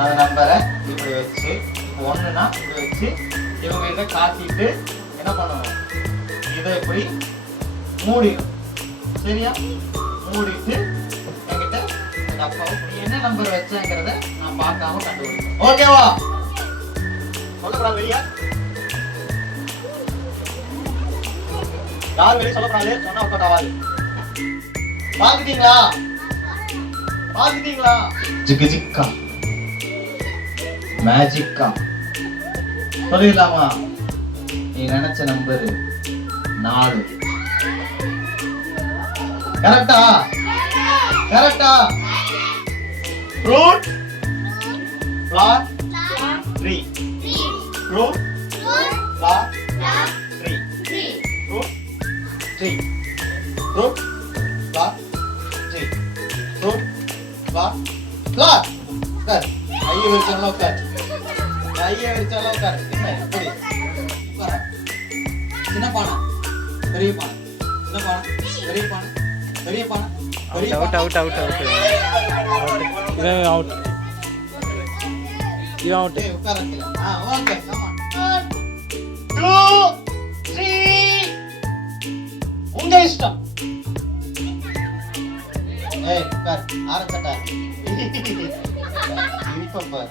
அந்த நம்பரை இப்படி வச்சு ஒன்றுனா இப்படி வச்சு இவங்க கிட்ட காட்டிட்டு என்ன பண்ணணும், இதை இப்படி மூடிடும். சரியா? மூடிட்டு என்கிட்ட இந்த அப்பாவை என்ன நம்பர் வச்சேங்கிறத நான் பார்க்காம கண்டுபிடிப்பேன். ஓகேவா? சொல்லக்கூடாது வெளியா, யார் வெளியே சொல்லக்கூடாது, சொன்னா ஒர்க் அவுட் ஆகாது. பார்த்துட்டீங்களா? பார்த்துட்டீங்களா? ஜிக்கு ஜிக்கா மேஜிக்கா சொல்லிடலாமா? நீ நினைச்ச நம்பர் 4. கரெக்டா? கரெக்டா? Fruit flower 3. Fruit flower 3. Fruit 3. Fruit flower 3. Fruit flower flower. Sir ஐயே வச்சாலும் உட்கார், ஐயே வச்சாலும் உட்கார். என்ன இப்படி உட்கார? சின்ன பானை பெரிய பானை, சின்ன பானை பெரிய பானை, பெரிய பானை பெரிய அவுட் அவுட் அவுட் அவுட் இது அவுட், இது அவுட். உட்காரல. Okay come on. 2 3 உங்க இஷ்டம். ஏய் உட்கார், ஆரம்பிச்சடா. இப்ப பாரு.